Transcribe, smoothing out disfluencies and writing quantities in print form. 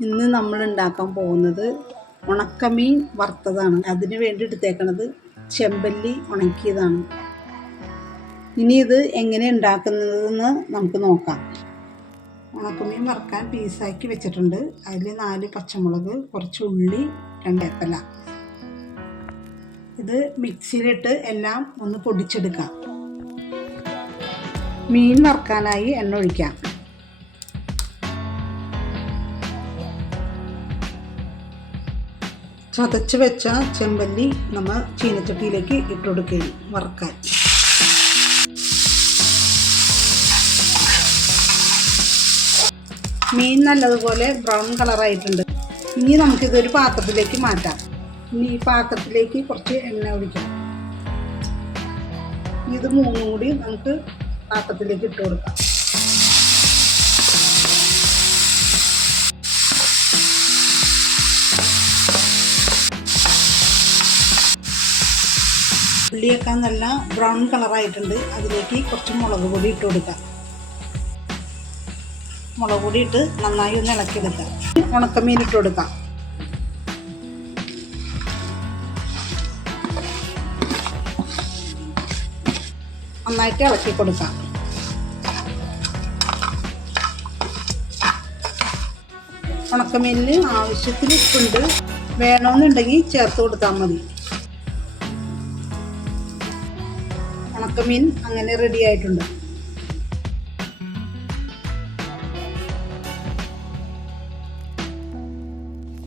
ഇന്ന് നമ്മൾ ഉണ്ടാക്കാൻ പോകുന്നത് ഉണക്കമീൻ വറുത്തതാണ്. അതിന് വേണ്ടി എടുത്തേക്കണത് ചെമ്പല്ലി ഉണക്കിയതാണ്. ഇനി ഇത് എങ്ങനെ ഉണ്ടാക്കുന്നതെന്ന് നമുക്ക് നോക്കാം. ഉണക്കമീൻ വറുക്കാൻ പീസാക്കി വെച്ചിട്ടുണ്ട്. അതിൽ 4 പച്ചമുളക്, കുറച്ച് ഉള്ളി, 2 ഏത്തല. ഇത് മിക്സിയിലിട്ട് എല്ലാം ഒന്ന് പൊടിച്ചെടുക്കാം. മീൻ വറുക്കാനായി എണ്ണ ഒഴിക്കാം. ചതച്ച് വെച്ച ചെമ്പല്ലി നമ്മൾ ചീനച്ചട്ടിയിലേക്ക് ഇട്ട് കൊടുക്കുകയും വറുക്കാൻ. മീൻ നല്ലതുപോലെ ബ്രൗൺ കളറായിട്ടുണ്ട്. ഇനി നമുക്കിതൊരു പാത്രത്തിലേക്ക് മാറ്റാം. ഇനി ഈ പാത്രത്തിലേക്ക് കുറച്ച് എണ്ണ ഒഴിക്കാം. ഇത് 3 കൂടി നമുക്ക് പാത്രത്തിലേക്ക് ഇട്ട് കൊടുക്കാം. ഉള്ളിയൊക്കെ നല്ല ബ്രൗൺ കളറായിട്ടുണ്ട്. അതിലേക്ക് കുറച്ച് മുളക് പൊടി ഇട്ട് കൊടുക്കാം. മുളക് പൊടി ഇട്ട് നന്നായി ഒന്ന് ഇളക്കിയെടുക്കാം. ഉണക്കമീൻ ഇട്ട് കൊടുക്കാം. നന്നായിട്ട് ഇളക്കി കൊടുക്കാം. ഉണക്കമീനിന് ആവശ്യത്തിന് ഉപ്പുണ്ട്. വേണമെന്നുണ്ടെങ്കിൽ ചേർത്ത് കൊടുത്താൽ മതി. ഉണക്കമീൻ അങ്ങനെ റെഡി ആയിട്ടുണ്ട്.